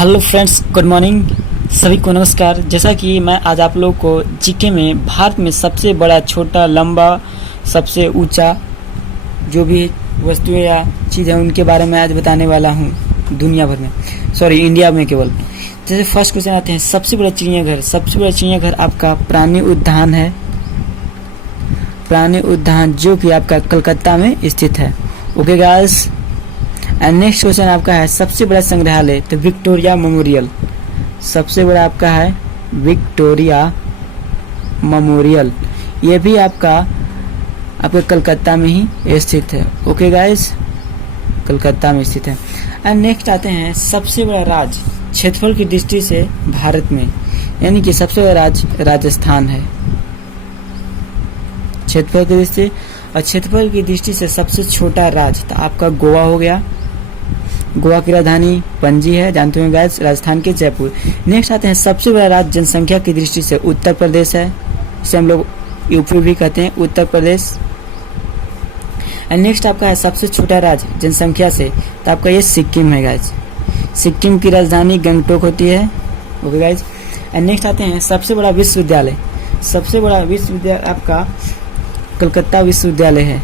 Hello friends, good morning. सभी को नमस्कार। जैसा कि मैं आज आप लोग को जीके में भारत में सबसे बड़ा, छोटा, लंबा, सबसे ऊंचा जो भी वस्तुएं या चीज़ है उनके बारे में आज बताने वाला हूँ। दुनिया भर में, इंडिया में केवल। जैसे फर्स्ट क्वेश्चन आते हैं, सबसे बड़ा चिड़ियाघर। सबसे बड़ा चिड़ियाघर आपका प्राणी उद्यान है, प्राणी उद्यान जो कि आपका कलकत्ता में स्थित है। Okay guys, and next question आपका है सबसे बड़ा संग्रहालय। तो विक्टोरिया मेमोरियल सबसे बड़ा आपका है, विक्टोरिया मेमोरियल। ये भी आपके कलकत्ता में ही स्थित है। ओके गाइस, कलकत्ता में स्थित है। एंड नेक्स्ट आते हैं सबसे बड़ा राज्य क्षेत्रफल की दृष्टि से भारत में, यानी कि सबसे बड़ा राज्य राजस्थान है क्षेत्रफल की दृष्टि से। और क्षेत्रफल की दृष्टि से सबसे छोटा राज्य तो आपका गोवा हो गया। गोवा की राजधानी पणजी है, जानते होंगे गाइस, राजस्थान के जयपुर। नेक्स्ट आते हैं सबसे बड़ा राज्य जनसंख्या की दृष्टि से उत्तर प्रदेश है, इसे हम लोग यूपी भी कहते हैं, उत्तर प्रदेश। एंड नेक्स्ट आपका है सबसे छोटा राज्य जनसंख्या से, तो आपका ये सिक्किम है गाइस। सिक्किम की राजधानी गंगटोक होती है। ओके गाइस, एंड नेक्स्ट आते हैं सबसे बड़ा विश्वविद्यालय। सबसे बड़ा विश्वविद्यालय आपका कलकत्ता विश्वविद्यालय है।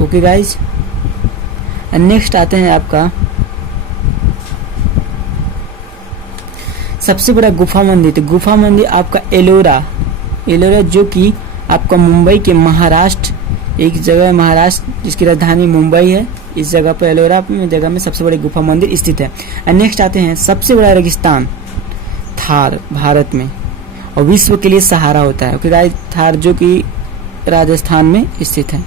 ओके गाइस, एंड नेक्स्ट आते हैं आपका सबसे बड़ा गुफा मंदिर। तो गुफा मंदिर आपका एलोरा जो कि आपका मुंबई के महाराष्ट्र एक जगह है, महाराष्ट्र जिसकी राजधानी मुंबई है, इस जगह पर एलोरा जगह में सबसे बड़े गुफा मंदिर स्थित है। एंड नेक्स्ट आते हैं सबसे बड़ा रेगिस्तान थार भारत में, और विश्व के लिए सहारा होता है। ओके गाइस, थार जो कि राजस्थान में स्थित है।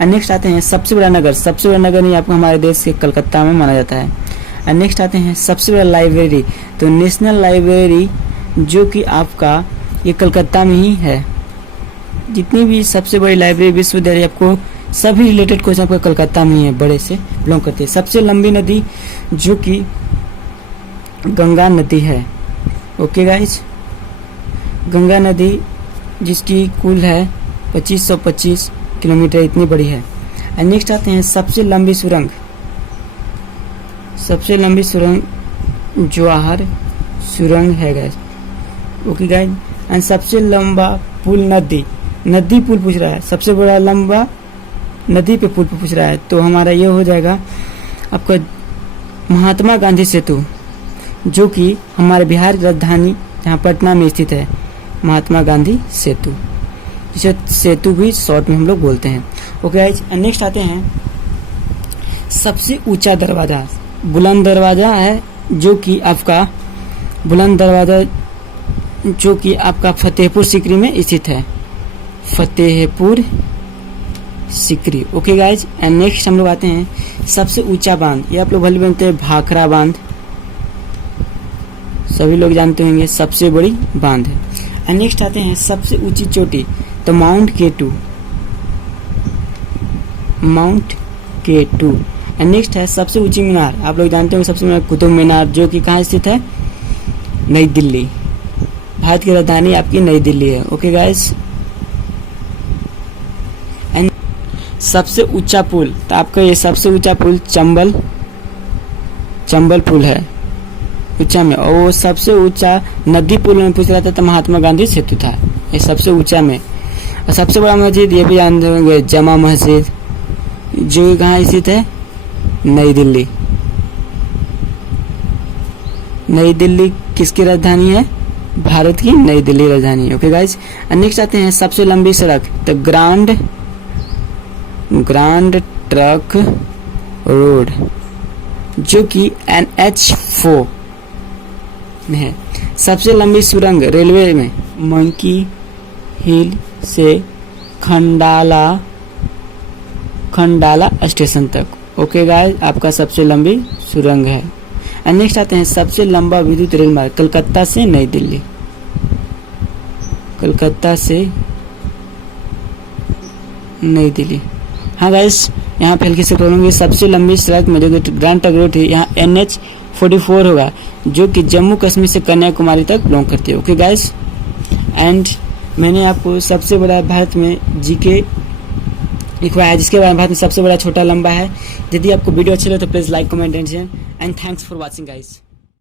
एंड नेक्स्ट आते हैं सबसे बड़ा नगर। सबसे बड़ा नगर नहीं आपको हमारे देश के कलकत्ता में माना जाता है। एंड नेक्स्ट आते हैं सबसे बड़ा लाइब्रेरी। तो नेशनल लाइब्रेरी जो कि आपका ये कलकत्ता में ही है। जितनी भी सबसे बड़ी लाइब्रेरी विश्वविद्यालय आपको सभी रिलेटेड क्वेश्चन आपका कलकत्ता में ही है, बड़े से बिलोंग करती है। सबसे लंबी नदी जो कि गंगा नदी है। ओके गाइज, गंगा नदी जिसकी कुल है 2525 किलोमीटर, इतनी बड़ी है। एंड नेक्स्ट आते हैं सबसे लंबी सुरंग। सबसे लंबी सुरंग जवाहर सुरंग है गाइस। ओके गाइस, एंड सबसे लंबा पुल नदी पुल पूछ रहा है, सबसे बड़ा लंबा नदी पे पुल पूछ रहा है, तो हमारा ये हो जाएगा आपका महात्मा गांधी सेतु जो कि हमारे बिहार की राजधानी जहाँ पटना में स्थित है, महात्मा गांधी सेतु, जिसे सेतु भी शॉर्ट में हम लोग बोलते हैं। ओके गाइस, नेक्स्ट आते हैं सबसे ऊंचा दरवाजा। बुलंद दरवाजा है जो कि आपका बुलंद दरवाजा जो कि आपका फतेहपुर सीकरी में स्थित है, Fatehpur Sikri. Okay guys, and next हम लोग आते हैं सबसे ऊंचा बांध। ये आप लोग भले बनते हैं भाखड़ा बांध, सभी लोग जानते होंगे, सबसे बड़ी बांध है। एंड नेक्स्ट आते हैं सबसे ऊंची चोटी। तो माउंट K2। एंड नेक्स्ट है सबसे ऊंची मीनार। आप लोग जानते होंगे सबसे बड़ा कुतुब मीनार जो कि कहाँ स्थित है, नई दिल्ली। भारत की राजधानी आपकी नई दिल्ली है। ओके गाइस, एंड सबसे ऊंचा पुल। तो आपका ये सबसे ऊंचा पुल चंबल पुल है ऊंचा में, और वो सबसे ऊंचा नदी पुल में पूछ रहा था तो महात्मा गांधी सेतु था, ये सबसे ऊंचा में। और सबसे बड़ा मस्जिद ये भी जानते होंगे, जमा मस्जिद जो कहाँ स्थित है, नई दिल्ली। नई दिल्ली किसकी राजधानी है, भारत की नई दिल्ली राजधानी। ओके गाइस, नेक्स्ट आते हैं सबसे लंबी सड़क। तो ग्रांड ट्रक रोड जो कि NH4 में है। सबसे लंबी सुरंग रेलवे में मंकी हिल से खंडाला स्टेशन तक। ओके गाइस, आपका सबसे लंबी सुरंग है। एंड नेक्स्ट आते हैं सबसे लंबा विद्युत रेल मार्ग। कलकत्ता से नई दिल्ली, कलकत्ता से नई दिल्ली। हाँ गाइस, यहाँ पे हल्की से बोलूँगी सबसे लंबी सड़क में जो ग्रैंड ट्रंक रोड है, यहाँ NH44 होगा जो कि जम्मू कश्मीर से कन्याकुमारी तक बिलोंग करती है। ओके गाइस, एंड मैंने आपको सबसे बड़ा भारत में जीके लिखवाया है, जिसके बाद भारत में सबसे बड़ा छोटा लंबा है। यदि आपको वीडियो अच्छी लगे तो please like comment and share and thanks for watching guys.